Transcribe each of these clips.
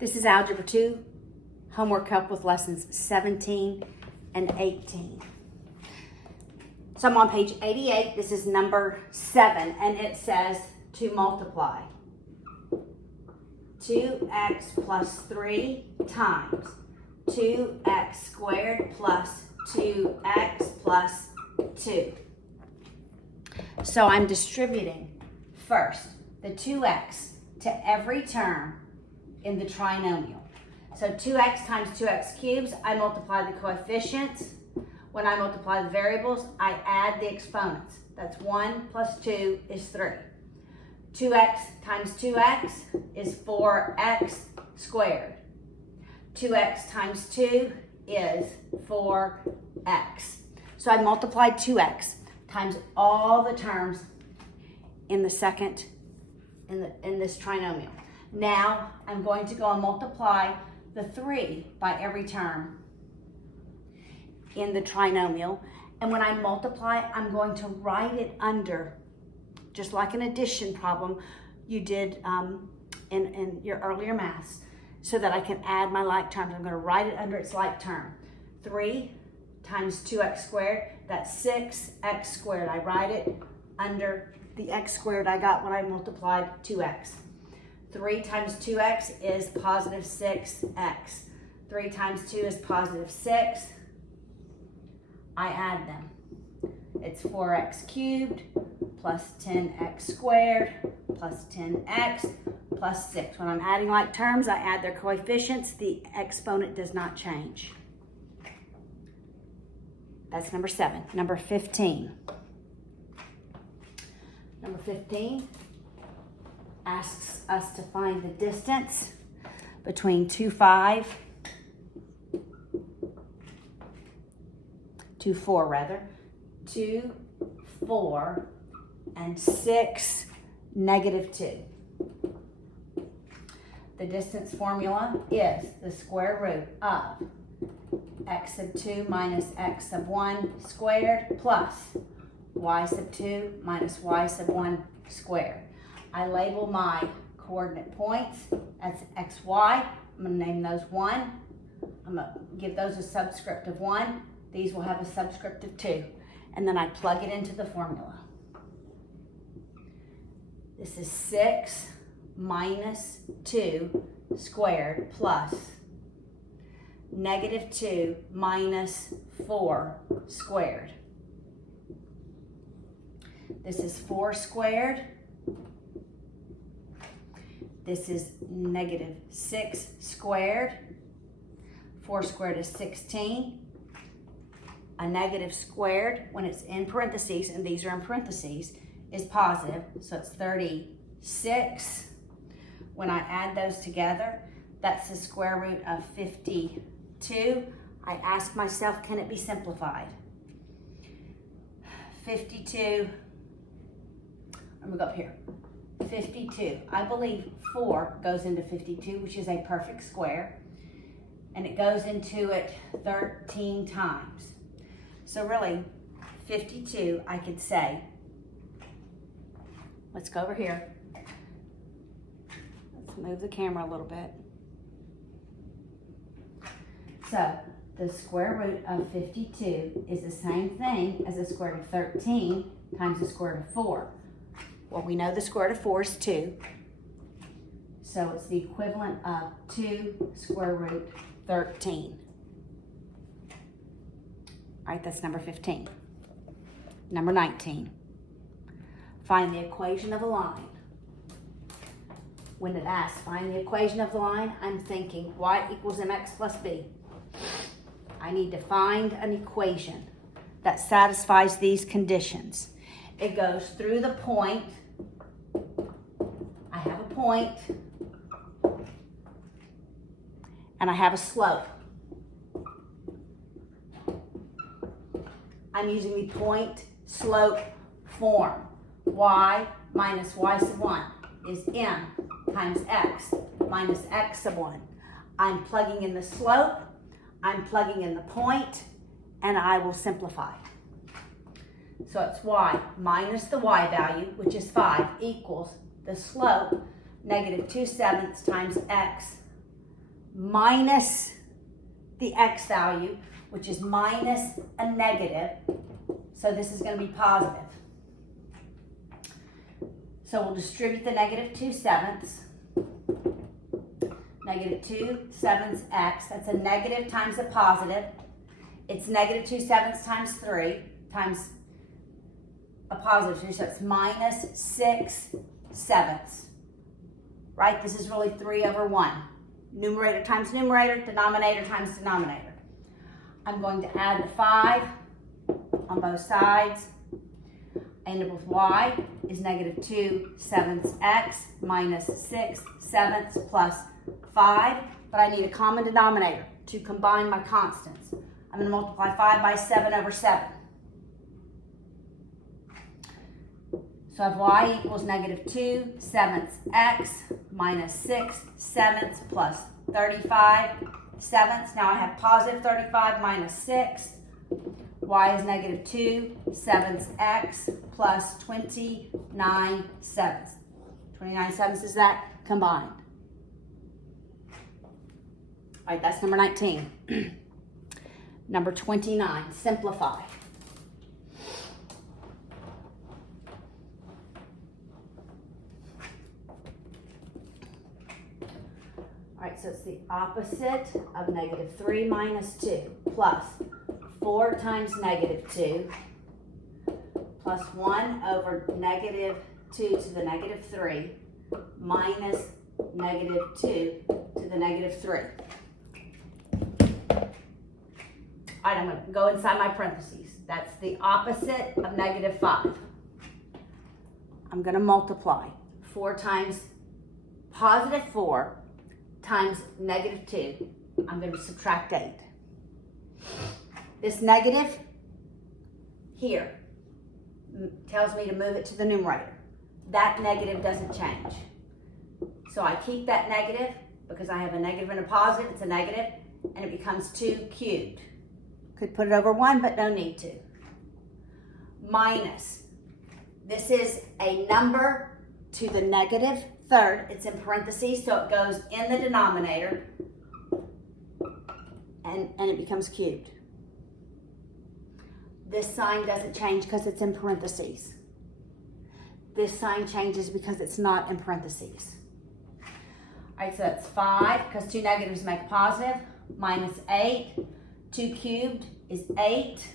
This is Algebra 2, homework help with lessons 17 and 18. So I'm on page 88, this is number 7, and it says to multiply 2x plus 3 times 2x squared plus 2x plus 2. So I'm distributing first the 2x to every term in the trinomial. So 2x times 2x cubes, I multiply the coefficients. When I multiply the variables, I add the exponents. That's 1 plus 2 is 3. 2x times 2x is 4x squared. 2x times 2 is 4x. So I multiplied 2x times all the terms in the second, in this trinomial. Now I'm going to go and multiply the 3 by every term in the trinomial. And when I multiply, I'm going to write it under, just like an addition problem you did in your earlier maths, so that I can add my like terms. I'm going to write it under its like term. 3 times 2x squared, that's 6x squared. I write it under the x squared I got when I multiplied 2x. 3 times 2x is positive 6x. 3 times 2 is positive 6. I add them. It's 4x cubed plus 10x squared plus 10x plus 6. When I'm adding like terms, I add their coefficients. The exponent does not change. That's number 7. Number 15. Number 15 asks us to find the distance between 2, 4 rather, 2, 4, and 6, negative 2. The distance formula is the square root of x sub 2 minus x sub 1 squared plus y sub 2 minus y sub 1 squared. I label my coordinate points as x, y. I'm going to name those 1. I'm going to give those a subscript of 1. These will have a subscript of 2. And then I plug it into the formula. This is 6 minus 2 squared plus negative 2 minus 4 squared. This is 4 squared. This is negative 6 squared. 4 squared is 16. A negative squared, when it's in parentheses, and these are in parentheses, is positive, so it's 36. When I add those together, that's the square root of 52. I ask myself, can it be simplified? 52, I'm gonna go up here. 52, I believe 4 goes into 52, which is a perfect square, and it goes into it 13 times. So really, 52, I could say, let's go over here. Let's move the camera a little bit. So the square root of 52 is the same thing as the square root of 13 times the square root of 4. Well, we know the square root of 4 is 2. So it's the equivalent of 2 square root 13. All right, that's number 15. Number 19. Find the equation of a line. When it asks, find the equation of the line, I'm thinking y equals mx plus b. I need to find an equation that satisfies these conditions. It goes through the point. I have a point, and I have a slope. I'm using the point slope form. Y minus y sub 1 is m times x minus x sub 1. I'm plugging in the slope, I'm plugging in the point, and I will simplify. So it's y minus the y value, which is 5, equals the slope, negative 2/7 times x minus the x value, which is minus a negative. So this is going to be positive. So we'll distribute the negative 2/7. Negative 2/7 x. That's a negative times a positive. It's negative 2/7 times 3 times a positive 2, so it's minus 6/7. Right? This is really 3/1. Numerator times numerator, denominator times denominator. I'm going to add the 5 on both sides. I end up with y is negative 2/7 x minus 6/7 plus 5. But I need a common denominator to combine my constants. I'm going to multiply 5 by 7/7. So I have y equals negative 2/7 x minus 6/7 plus 35/7. Now I have positive 35 minus 6. Y is negative 2/7 x plus 29/7. 29/7 is that combined. All right, that's number 19. Number 29, simplify. All right, so it's the opposite of negative 3 minus 2 plus 4 times negative 2 plus 1 over negative 2 to the negative 3 minus negative 2 to the negative 3. All right, I'm going to go inside my parentheses. That's the opposite of negative 5. I'm going to multiply 4 times positive 4 times negative 2. I'm going to subtract 8. This negative here tells me to move it to the numerator. That negative doesn't change. So I keep that negative because I have a negative and a positive. It's a negative, and it becomes 2 cubed. Could put it over 1, but no need to. Minus. This is a number to the negative third. It's in parentheses, so it goes in the denominator, and it becomes cubed. This sign doesn't change because it's in parentheses. This sign changes because it's not in parentheses. All right, so that's 5, because 2 negatives make a positive, minus 8. 2 cubed is 8,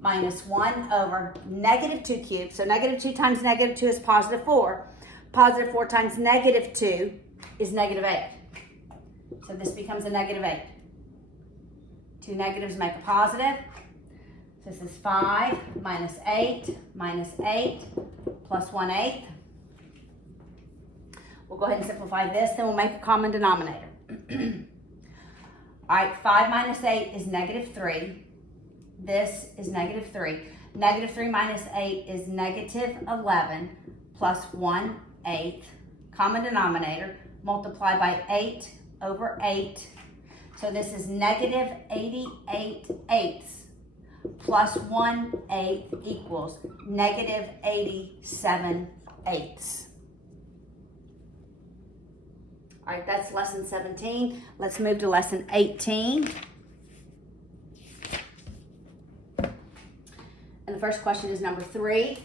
minus 1 over negative 2 cubed. So negative 2 times negative 2 is positive 4. Positive 4 times negative 2 is negative 8. So this becomes a negative 8. 2 negatives make a positive. So this is 5 minus 8 plus 1/8. We'll go ahead and simplify this, then we'll make a common denominator. All right, 5 minus 8 is negative 3. This is negative 3. Negative 3 minus 8 is negative 11 plus 1/8. Common denominator, multiply by 8 over 8. So this is negative 88/8 plus 1/8 equals negative 87/8. All right, that's lesson 17. Let's move to lesson 18. And the first question is number 3.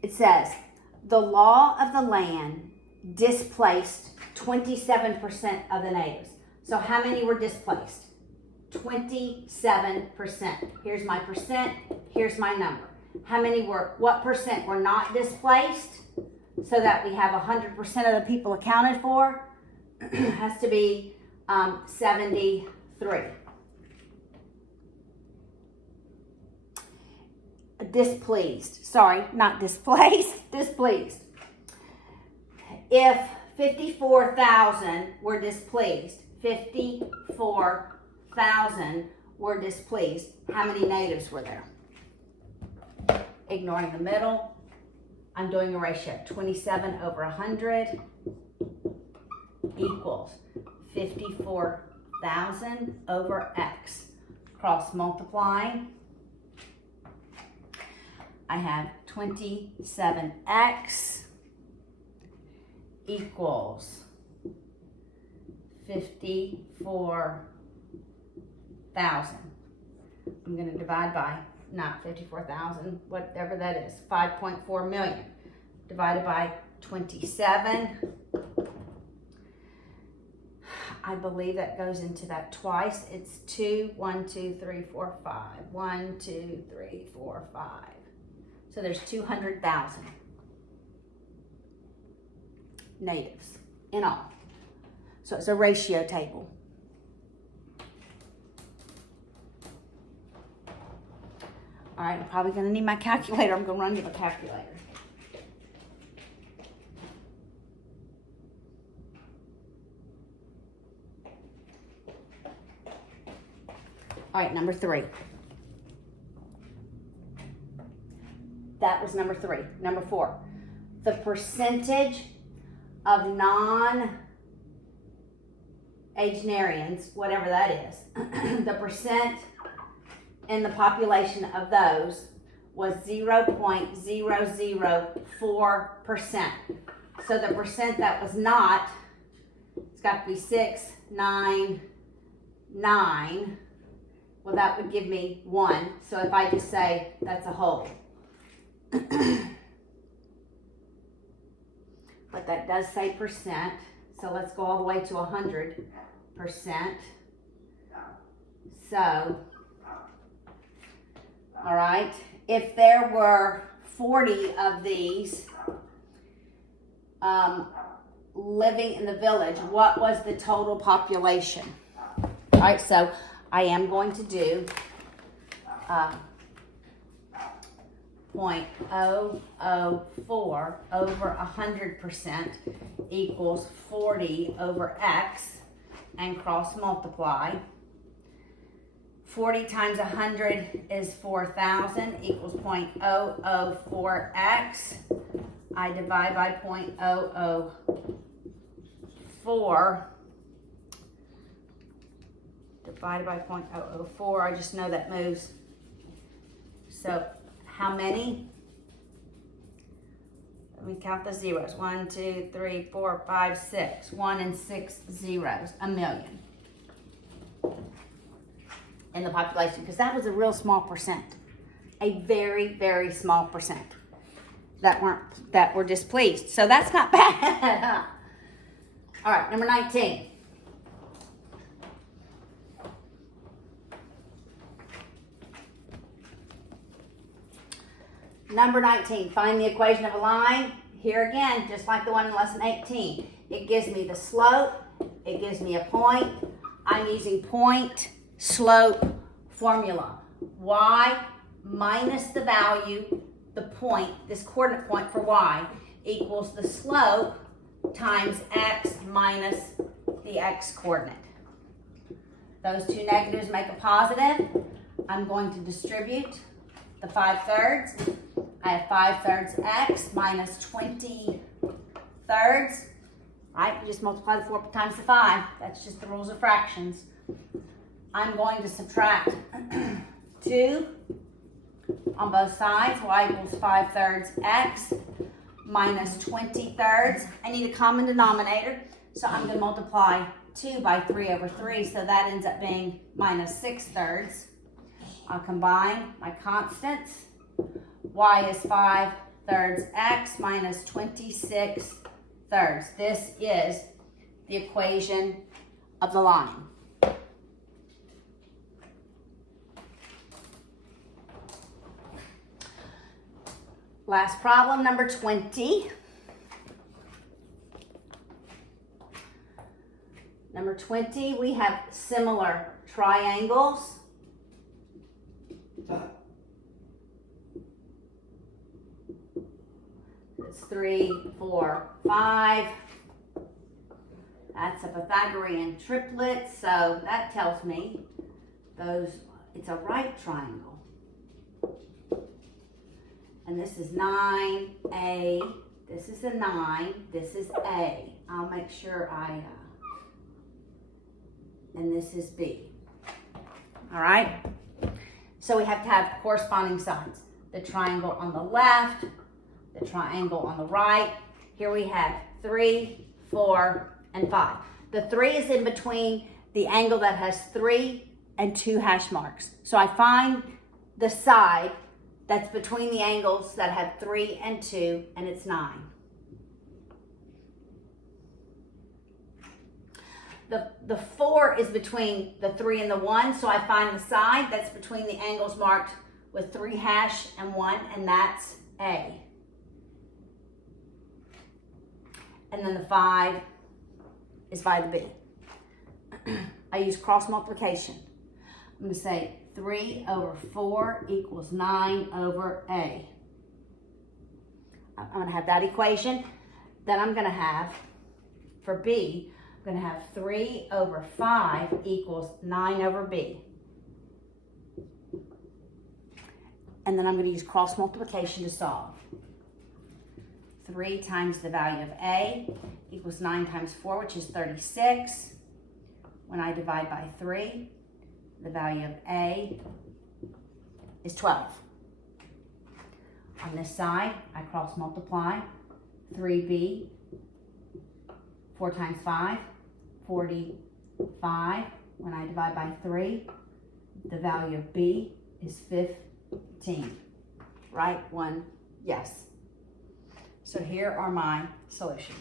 It says, the law of the land displaced 27% of the natives. So how many were displaced? 27%. Here's my percent, here's my number. What percent were not displaced? So that we have 100% of the people accounted for, has to be 73. Displeased, sorry, not displaced, displeased. If 54,000 were displeased, 54,000 were displeased, how many natives were there? Ignoring the middle, I'm doing a ratio. 27 over 100 equals 54,000 over x. Cross multiplying. I I have 27x equals 54,000. I'm going to divide by, not 54,000, whatever that is, 5.4 million. Divided by 27. I believe that goes into that twice. It's 2, 1, 2, 3, 4, 5. 1, 2, 3, 4, 5. So there's 200,000 natives in all. So it's a ratio table. All right, I'm probably going to need my calculator. I'm going to run to the calculator. All right, number 3. That was number 3. Number 4. The percentage of non-agenarians, whatever that is, the percent in the population of those was 0.004%. So the percent that was not, it's got to be 699. Well, that would give me 1. So if I just say that's a whole. But that does say percent. So let's go all the way to 100%. So, all right, if there were 40 of these living in the village, what was the total population? All right, so I am going to do 0.004 over 100% equals 40 over x and cross multiply. 40 times 100 is 4,000 equals 0.004x. I divide by 0.004. Divided by 0.004. I just know that moves. So how many? Let me count the zeros. 1, 2, 3, 4, 5, 6. 1 and 6 zeros. 1 million. In the population, because that was a real small percent. A very, very small percent that were displeased. So that's not bad. All right, number 19. Number 19, find the equation of a line. Here again, just like the one in lesson 18. It gives me the slope. It gives me a point. I'm using point slope formula. Y minus the value, the point, this coordinate point for y, equals the slope times x minus the x coordinate. Those two negatives make a positive. I'm going to distribute the 5/3. I have 5/3 x minus 20 thirds. Right? You just multiply the 4 times the 5. That's just the rules of fractions. I'm going to subtract 2 on both sides. Y equals 5/3 x minus 20 thirds. I need a common denominator, so I'm going to multiply 2 by 3 over 3, so that ends up being minus 6/3. I'll combine my constants. Y is 5/3 x minus 26 thirds. This is the equation of the line. Last problem, number 20. Number 20, we have similar triangles. It's 3, 4, 5. That's a Pythagorean triplet, so that tells me it's a right triangle. And this is 9A, this is a 9, this is A. I'll make sure and this is B. All right? So we have to have corresponding sides. the triangle on the left, the triangle on the right. Here we have 3, 4, and 5. The 3 is in between the angle that has 3 and 2 hash marks. So I find the side that's between the angles that have 3 and 2, and it's 9. The 4 is between the 3 and the 1, so I find the side that's between the angles marked with 3 hash and 1, and that's A. And then the 5 is by the B. I use cross multiplication. I'm going to say 3 over 4 equals 9 over A. I'm going to have that equation. Then I'm going to have, for B, I'm going to have 3 over 5 equals 9 over B. And then I'm going to use cross multiplication to solve. 3 times the value of A equals 9 times 4, which is 36. When I divide by 3, the value of A is 12. On this side, I cross multiply. 3B, 4 times 5, 45. When I divide by 3, the value of B is 15. Right? 1, yes. So here are my solutions.